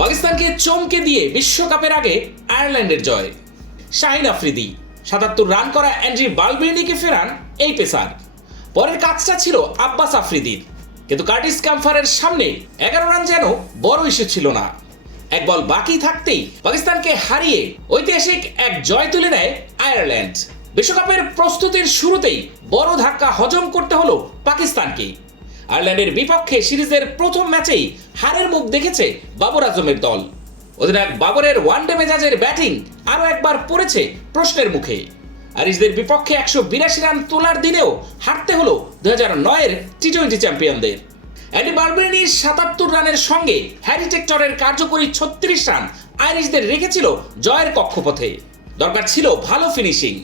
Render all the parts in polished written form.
পাকিস্তানকে চমকে দিয়ে বিশ্বকাপের আগে আয়ারল্যান্ডের জয়। শাহিন আফ্রিদি ৭৭ রান করা অ্যান্ড্রি বালবেইনিকে ফেরান এই পেসার। পরের কাজটা ছিল আব্বাস আফ্রিদির, কিন্তু কার্টিস ক্যাম্পারের সামনে ১১ রান যেন বড় ইস্যু ছিল না। এক বল বাকি থাকতেই পাকিস্তানকে হারিয়ে ঐতিহাসিক এক জয় তুলে নেয় আয়ারল্যান্ড। বিশ্বকাপের প্রস্তুতির শুরুতেই বড় ধাক্কা হজম করতে হলো পাকিস্তানকে। আয়ারল্যান্ডের বিপক্ষে সিরিজের প্রথম ম্যাচেই হারের মুখ দেখেছে বাবর আজমের দল। অধিনায়ক বাবরের ওয়ানডে মেজাজের ব্যাটিং আরও একবার পড়েছে প্রশ্নের মুখে। আরিশদের বিপক্ষে ১৮২ রান তোলার দিনেও হারতে হলো ২০০৯-এর টি-20 চ্যাম্পিয়নদের। অ্যান্ডি বালবেইনির ৭৭ রানের সঙ্গে হ্যারি টেক্টরের কার্যকরী ৩৬ রান আইরিশদের রেখেছিল জয়ের কক্ষপথে। দরকার ছিল ভালো ফিনিশিং।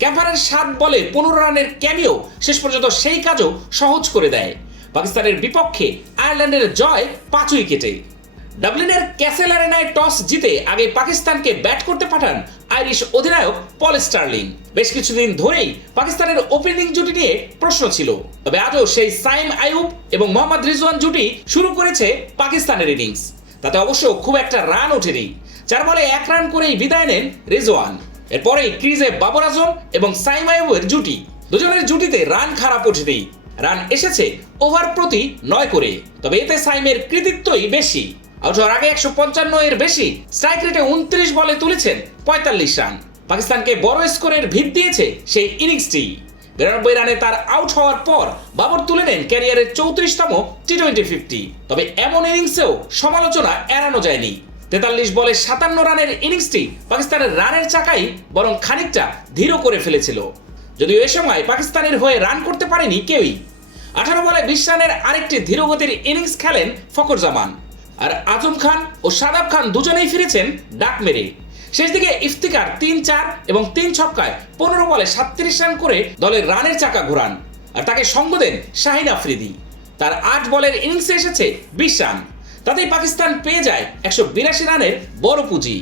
ক্যাম্পারের ৭ বলে ১৫ রানের ক্যামিও শেষ পর্যন্ত সেই কাজও সহজ করে দেয়। পাকিস্তানের বিপক্ষে আয়ারল্যান্ডের জয় ৫ উইকেটে। ডাবলিনের ক্যাসেল অ্যারেনায় টস জিতে আগে পাকিস্তানকে ব্যাট করতে পাঠান আইরিশ অধিনায়ক পল স্টার্লিং। বেশ কিছুদিন ধরেই পাকিস্তানের ওপেনিং জুটি নিয়ে প্রশ্ন ছিল, তবে আজও সেই সাইম আইয়ুব এবং মোহাম্মদ রিজওয়ান জুটি শুরু করেছে পাকিস্তানের ইনিংস। তাতে অবশ্য খুব একটা রান ওঠেনি। ৪ বলে ১ রান করেই বিদায় নেন রিজওয়ান। এরপরেই ক্রিজে বাবর আজম এবং সাইম আইয়ুবের জুটি। দুজনের জুটিতে রান খারাপ ওঠেনি। রান এসেছে ওভার প্রতি ৯ করে, তবে এতে সাইমের কৃতিত্বই বেশি। আউট হওয়ার আগে ১৫৫ এর বেশি স্ট্রাইক রেটে ২৯ বলে তুলেছেন ৪৫ রান। পাকিস্তানকে বড় স্কোরের ভিত দিয়েছে সেই ইনিংসটি। ৯২ রানে তার আউট হওয়ার পর বাবর তুলে নেন ক্যারিয়ারের ৩৪তম টি-২০ 50। তবে এমন ইনিংসেও সমালোচনা এড়ানো যায়নি। ৪৩ বলে ৫৭ রানের ইনিংসটি পাকিস্তানের রানের চাকাই বরং খানিকটা ধীর করে ফেলেছিল। যদিও এ সময় পাকিস্তানের হয়ে রান করতে পারেনি কেউই। ১৮ বলে ২০ রানের আরেকটি ধীরগতির ইনিংস খেলেন ফখর জামান। আর আজম খান ও শাদাব খান দুজনেই ফিরেছেন ডাক মেরে। শেষ দিকে ইফতিকার ৩-৪ এবং ৩ ছক্কায় ১৫ বলে ৩৭ রান করে দলের রানের চাকা ঘোরান। আর তাকে সঙ্গ দেন শাহিন আফ্রিদি। তার ৮ বলের ইনিংসে এসেছে ২০ রান। তাতেই পাকিস্তান পেয়ে যায় ১৮২ রানের বড় পুঁজি।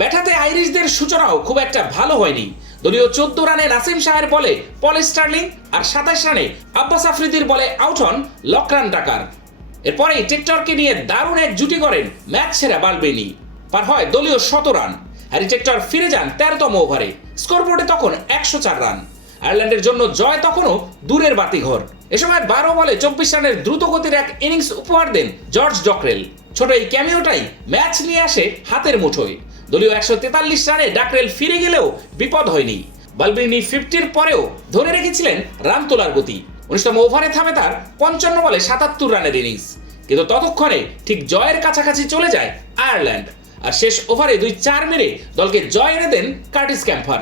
ব্যাটাতে আইরিশদের সূচনাও খুব একটা ভালো হয়নি। দলীয় ১৪ রানে নাসিম শাহের বলে পল স্টার্লিং আর ২৭ রানে আব্বাস আফ্রিদির বলে আউট হন লকরান ডাকার। এরপরেই টেক্টরকে নিয়ে দারুণ এক জুটি করেন ম্যাচ সেরা বালবেইনি। পার হয় দলীয় ১০০ রান। হ্যারি টেক্টর ফিরে যান ১৩তম ওভারে। স্কোরবোর্ডে তখন ১০৪ রান। আয়ারল্যান্ডের জন্য জয় তখনও দূরের বাতিঘর। এ সময় ১২ বলে ২৪ রানের দ্রুতগতির এক ইনিংস উপহার দেন জর্জ ডকরেল। ছোট এই ক্যামিওটাই ম্যাচ নিয়ে আসে হাতের মুঠোয়। দলীয় ১৪৩ রানে ডাকরেল ফিরে গেলেও বিপদ হয়নি। বালবেইনি 50-র পরেও ধরে রেখেছিলেন রান তোলার গতি। ১৯তম ওভারে থামে তার ৫৫ বলে ৭৭ রানের ইনিংস। কিন্তু ততক্ষণে ঠিক জয়ের কাছাকাছি চলে যায় আয়ারল্যান্ড। আর শেষ ওভারে ২-৪ মেরে দলকে জয় এনে দেন কার্টিস ক্যাম্পার।